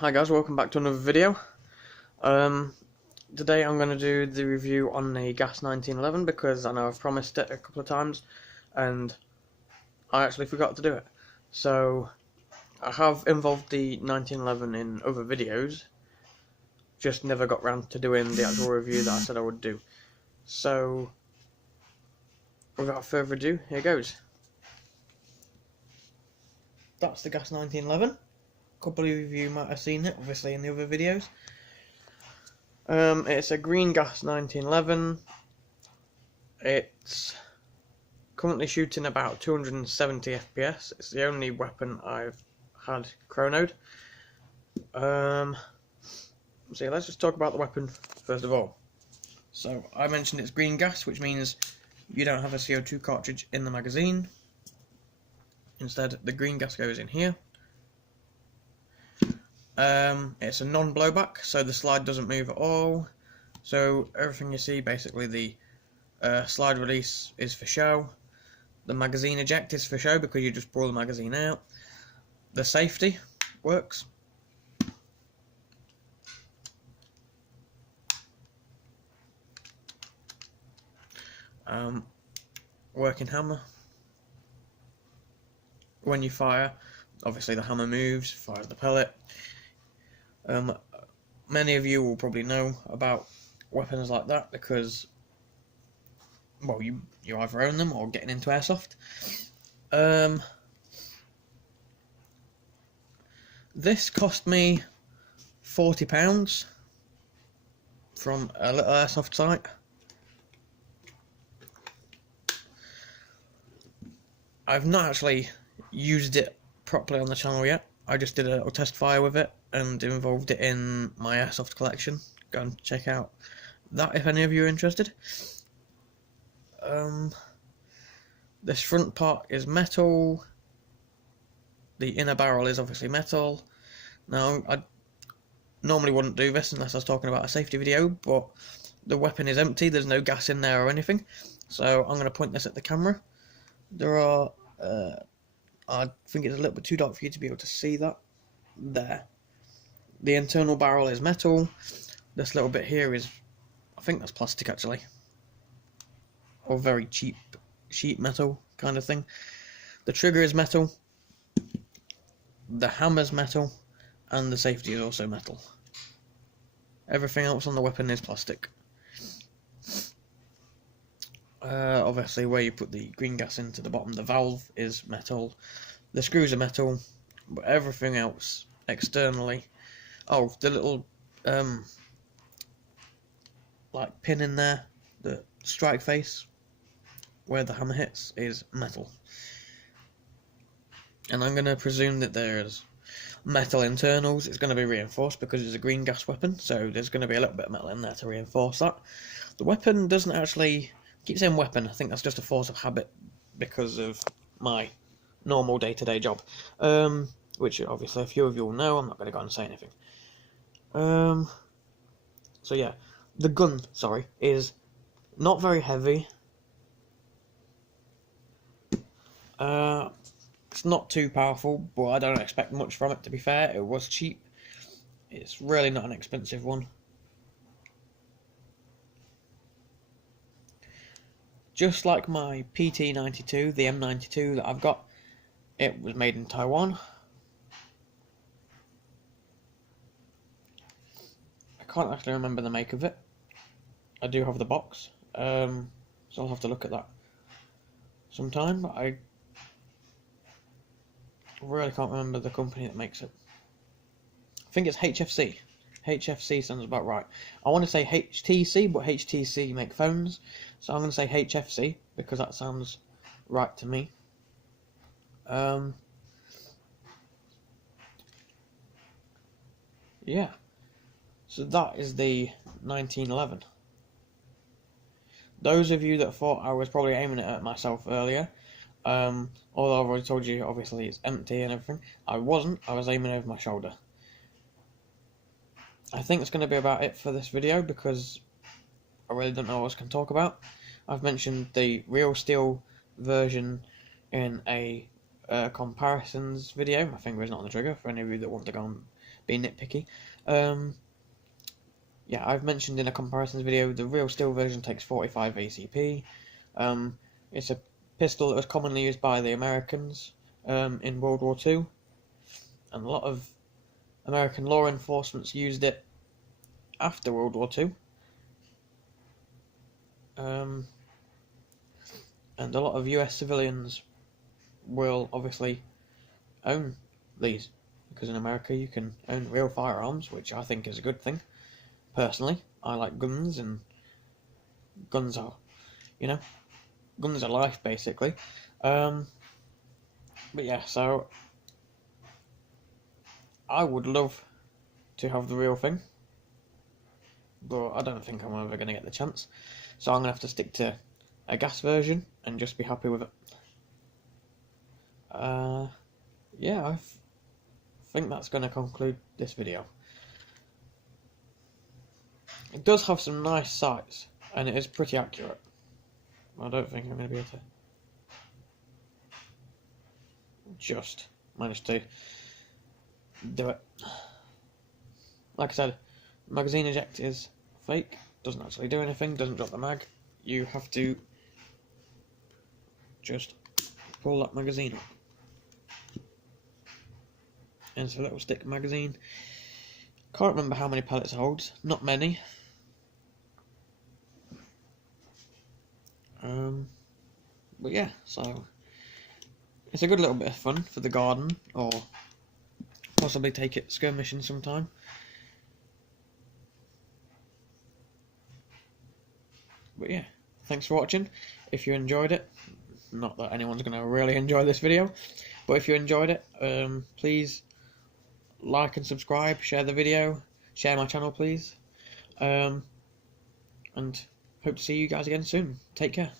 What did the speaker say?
Hi guys, welcome back to another video. Today I'm going to do the review on the Gas 1911 because I know I've promised it a couple of times and I actually forgot to do it. So I have involved the 1911 in other videos, just never got round to doing the actual review that I said I would do. So without further ado, here goes. That's the Gas 1911. A couple of you might have seen it, obviously, in the other videos. It's a green gas 1911. It's currently shooting about 270 FPS. It's the only weapon I've had chronoed. So yeah, let's just talk about the weapon first of all. So I mentioned it's green gas, which means you don't have a CO2 cartridge in the magazine. Instead, the green gas goes in here. It's a non-blowback, so the slide doesn't move at all. So everything you see, basically the slide release is for show. The magazine eject is for show because you just pull the magazine out. The safety works. Working hammer. When you fire, obviously the hammer moves, fires the pellet. Many of you will probably know about weapons like that because, well, you either own them or getting into airsoft. This cost me £40 from a little airsoft site. I've not actually used it properly on the channel yet. I just did a test fire with it and involved it in my airsoft collection. Go and check out that if any of you are interested. This front part is metal. The inner barrel is obviously metal. Now, I normally wouldn't do this unless I was talking about a safety video, but the weapon is empty, there's no gas in there or anything. So I'm going to point this at the camera. There are, I think it's a little bit too dark for you to be able to see that. There. The internal barrel is metal. This little bit here is, I think that's plastic actually. Or very cheap sheet metal kind of thing. The trigger is metal. The hammer's metal. And the safety is also metal. Everything else on the weapon is plastic. Obviously where you put the green gas into the bottom, the valve is metal. The screws are metal. But everything else externally, oh, the little like pin in there, the strike face where the hammer hits, is metal. And I'm going to presume that there's metal internals. It's going to be reinforced because it's a green gas weapon, so there's going to be a little bit of metal in there to reinforce that. The weapon doesn't actually, I keep saying weapon, I think that's just a force of habit because of my normal day-to-day job. Which obviously a few of you will know, I'm not going to go and say anything. So yeah, the gun, sorry, is not very heavy. It's not too powerful, but I don't expect much from it, to be fair. It was cheap. It's really not an expensive one. Just like my PT92, the M92 that I've got, it was made in Taiwan. I can't actually remember the make of it. I do have the box, so I'll have to look at that sometime, but I really can't remember the company that makes it. I think it's HFC. HFC sounds about right. I want to say HTC, but HTC make phones, so I'm going to say HFC because that sounds right to me. Yeah. So that is the 1911. Those of you that thought I was probably aiming it at myself earlier, although I've already told you obviously it's empty and everything, I wasn't, I was aiming over my shoulder. I think it's going to be about it for this video because I really don't know what else I can talk about. I've mentioned the real steel version in a comparisons video. My finger is not on the trigger for any of you that want to go and being nitpicky. Yeah, I've mentioned in a comparisons video the real steel version takes 45 ACP. It's a pistol that was commonly used by the Americans in World War II, and a lot of American law enforcement used it after World War II. And a lot of US civilians will obviously own these, because in America you can own real firearms, which I think is a good thing. Personally, I like guns, and guns are, guns are life, basically. But yeah, so I would love to have the real thing, but I don't think I'm ever going to get the chance, so I'm going to have to stick to a gas version and just be happy with it. Yeah, I think that's going to conclude this video. It does have some nice sights, and it is pretty accurate. I don't think I'm going to be able to just manage to do it. Like I said, magazine eject is fake, doesn't actually do anything, doesn't drop the mag. You have to just pull that magazine up. And it's a little stick magazine. Can't remember how many pellets it holds, not many. But yeah, so it's a good little bit of fun for the garden, or possibly take it skirmishing sometime. But yeah, thanks for watching. If you enjoyed it, not that anyone's going to really enjoy this video, but if you enjoyed it, please like and subscribe, share the video, share my channel please, and hope to see you guys again soon. Take care.